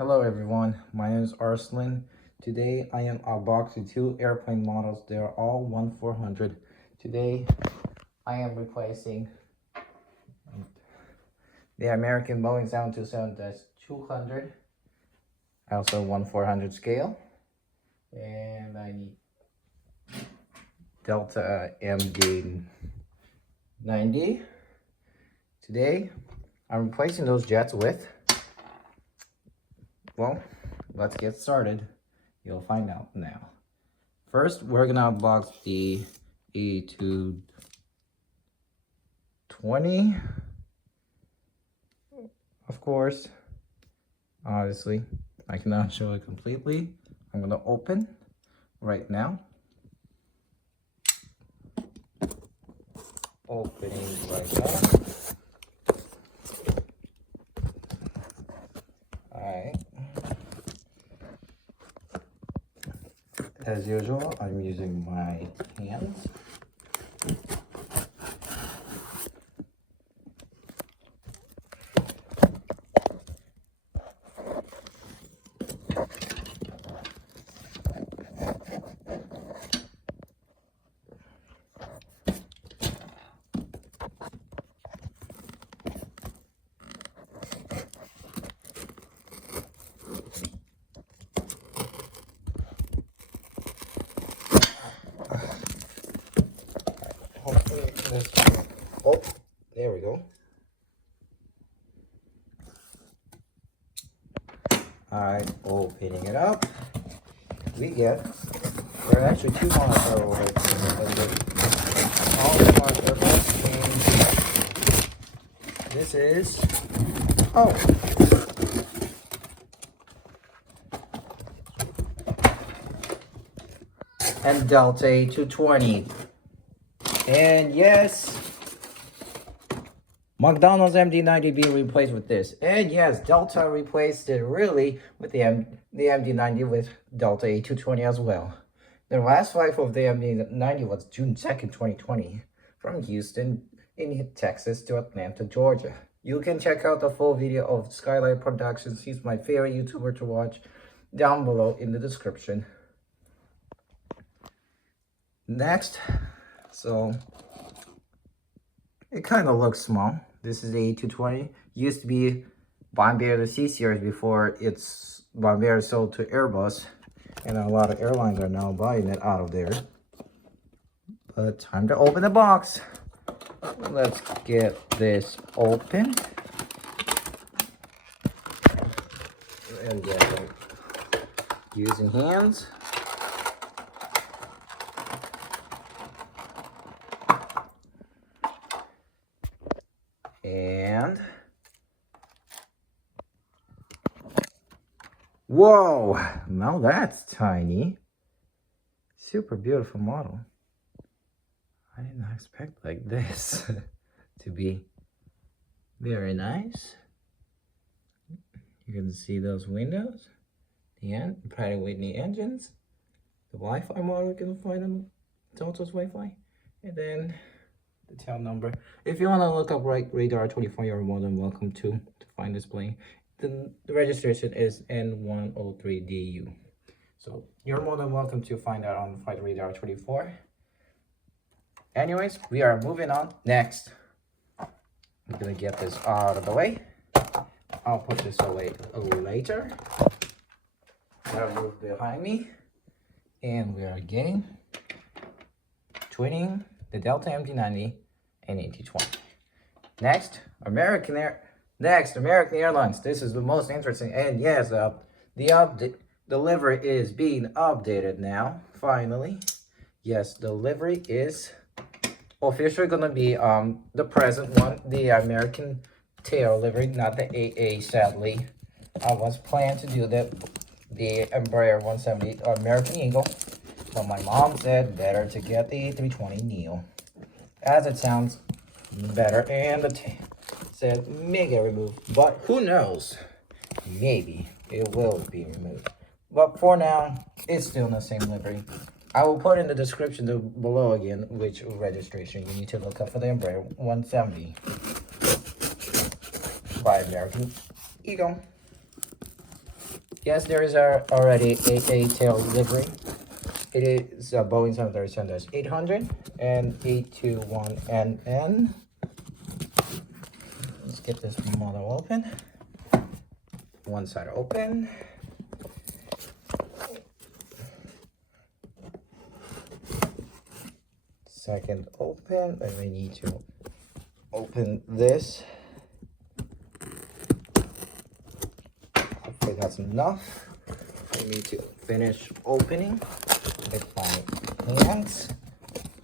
Hello everyone, my name is Arslan. Today I am unboxing two airplane models. They are all 1400. Today I am replacing the American Boeing 727-200, also 1400 scale, and I need Delta MD-90. Today I'm replacing those jets with, well, let's get started. You'll find out now. First, we're gonna unbox the A220. Of course, obviously, I cannot show it completely. I'm gonna open right now. Opening right now. Alright. As usual, I'm using my hands. Hopefully this, oh, there we go. Alright, opening it up. There are actually two models that are over here. All the models are both changed. This is, oh, and Delta A220. And yes, McDonald's MD-90 being replaced with this. And yes, Delta replaced it really with the MD-90 with Delta A220 as well. The last flight of the MD-90 was June 2nd, 2020 from Houston in Texas to Atlanta, Georgia. You can check out the full video of Skylight Productions. He's my favorite YouTuber to watch down below in the description. Next, so it kind of looks small. This is the A220. Used to be Bombardier the C series before it's Bombardier sold to Airbus, and a lot of airlines are now buying it out of there. But time to open the box. Let's get this open and get it using hands. And whoa, now that's tiny. Super beautiful model. I did not expect like this to be very nice. You can see those windows, the Pratt & Whitney engines, the Wi-Fi model you can find on Delta's Wi-Fi, and then the tail number. If you want to look up Radar 24, you're more than welcome to find this plane. The registration is N103DU. So you're more than welcome to find out on Flight Radar 24. Anyways, we are moving on. Next, I'm gonna get this out of the way. I'll put this away later. I'll move behind me, and we are getting twinning the Delta MD-90 and A220. Next, American Airlines. This is the most interesting. And yes, the delivery is being updated now. Finally, yes, delivery is officially gonna be the present one, the American tail livery, not the AA. Sadly, I was planning to do the Embraer 170 American Eagle. But my mom said better to get the A320NEO, as it sounds better, and the said may get removed. But who knows? Maybe it will be removed. But for now, it's still in the same livery. I will put in the description below again which registration you need to look up for the Embraer 170 by American Eagle. Yes, there is already a tail livery. It is a Boeing 737-800 and A221NN. Let's get this model open. One side open. Second open, and we need to open this. Hopefully that's enough. I need to finish opening with my hands.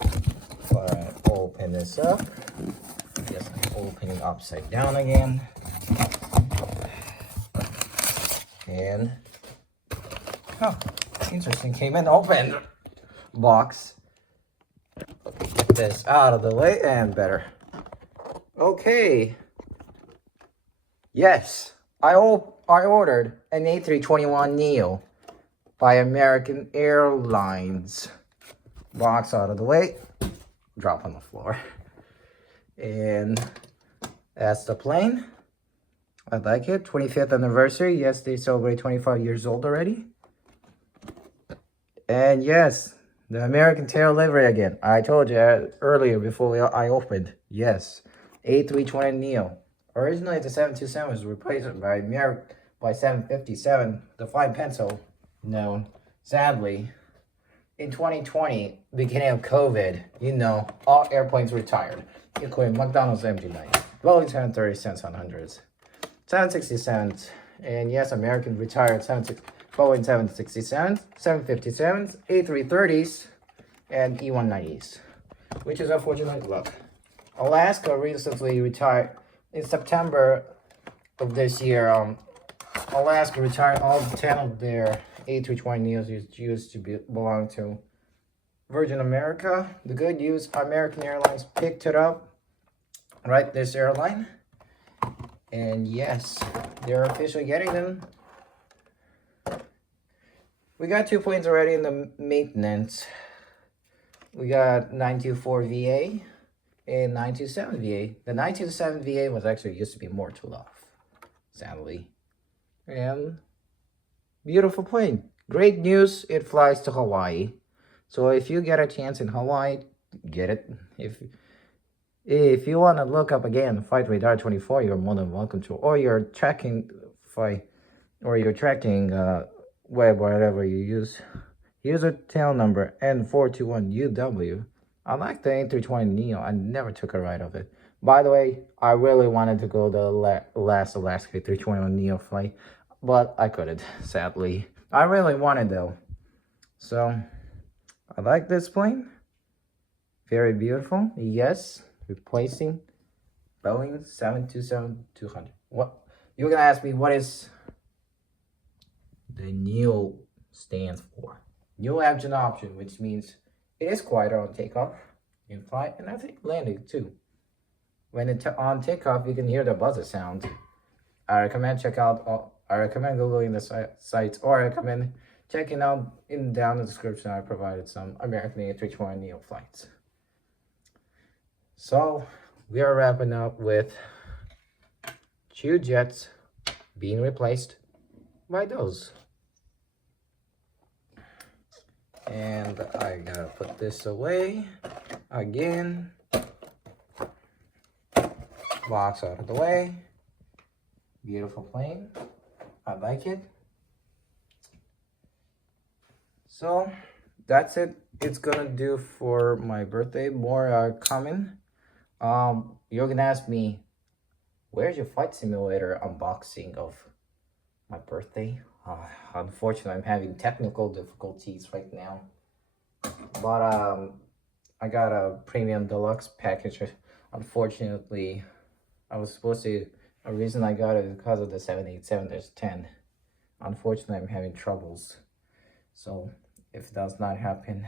Before I open this up, just opening upside down again. And interesting, came in open box. Get this out of the way and better. Okay. Yes, I ordered an A321NEO by American Airlines. Box out of the way. Drop on the floor. And that's the plane. I like it. 25th anniversary. Yes, they celebrate 25 years old already. And yes, the American tail livery again. I told you earlier before I opened. Yes, A320NEO. Originally, the 727 was replaced by 757, the flying pencil known. Sadly, in 2020, beginning of COVID, you know, all airplanes retired, including McDonald's MD-9, Boeing 737-100s, 767s, and yes, American retired Boeing 767s, 757s, A330s, and E190s, which is unfortunate luck. Alaska recently retired in September of this year. Alaska retired all 10 of their A320neos used to belong to Virgin America. The good news, American Airlines picked it up, right? This airline. And yes, they're officially getting them. We got 2 planes already in the maintenance. We got 924 VA and 927 VA. The 927 VA was actually used to be more to love, sadly. And beautiful plane. Great news, it flies to Hawaii. So if you get a chance in Hawaii, get it. If you want to look up again Flight Radar 24, you're more than welcome to. Or you're tracking web, whatever you use. Here's a tail number N421UW. I like the A320NEO. I never took a ride of it. By the way, I really wanted to go the last Alaska A321NEO flight, but I couldn't, sadly. I really wanted though. So, I like this plane. Very beautiful. Yes, replacing Boeing 727-200. What? You're gonna ask me what is the NEO stands for. New engine option, which means it is quieter on takeoff in flight, and I think landing too. When it's on takeoff, you can hear the buzzer sound. I recommend googling the sites, or I recommend checking out down the description. I provided some American A321NEO flights. So we are wrapping up with 2 jets being replaced by those. And I gotta put this away again. Box out of the way. Beautiful plane. I like it. So that's it. It's gonna do for my birthday. More are coming. You're gonna ask me, where's your flight simulator unboxing of my birthday? Unfortunately, I'm having technical difficulties right now. But I got a premium deluxe package. Unfortunately, I was supposed to. A reason I got it is because of the 787-10. Unfortunately, I'm having troubles. So if it does not happen,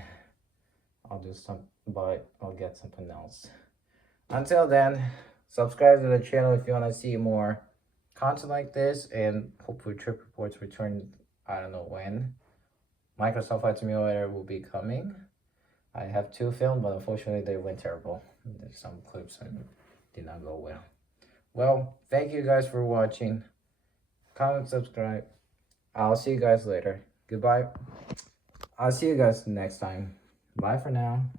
I'll do I'll get something else. Until then, subscribe to the channel if you want to see more content like this, and hopefully trip reports return. I don't know when. Microsoft Flight Simulator will be coming. I have 2 filmed, but unfortunately they went terrible. There's some clips that did not go well. Well, thank you guys for watching. Comment, subscribe. I'll see you guys later. Goodbye. I'll see you guys next time. Bye for now.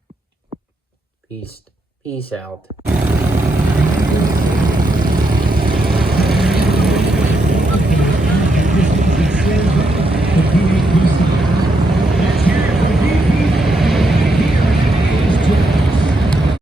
Peace out.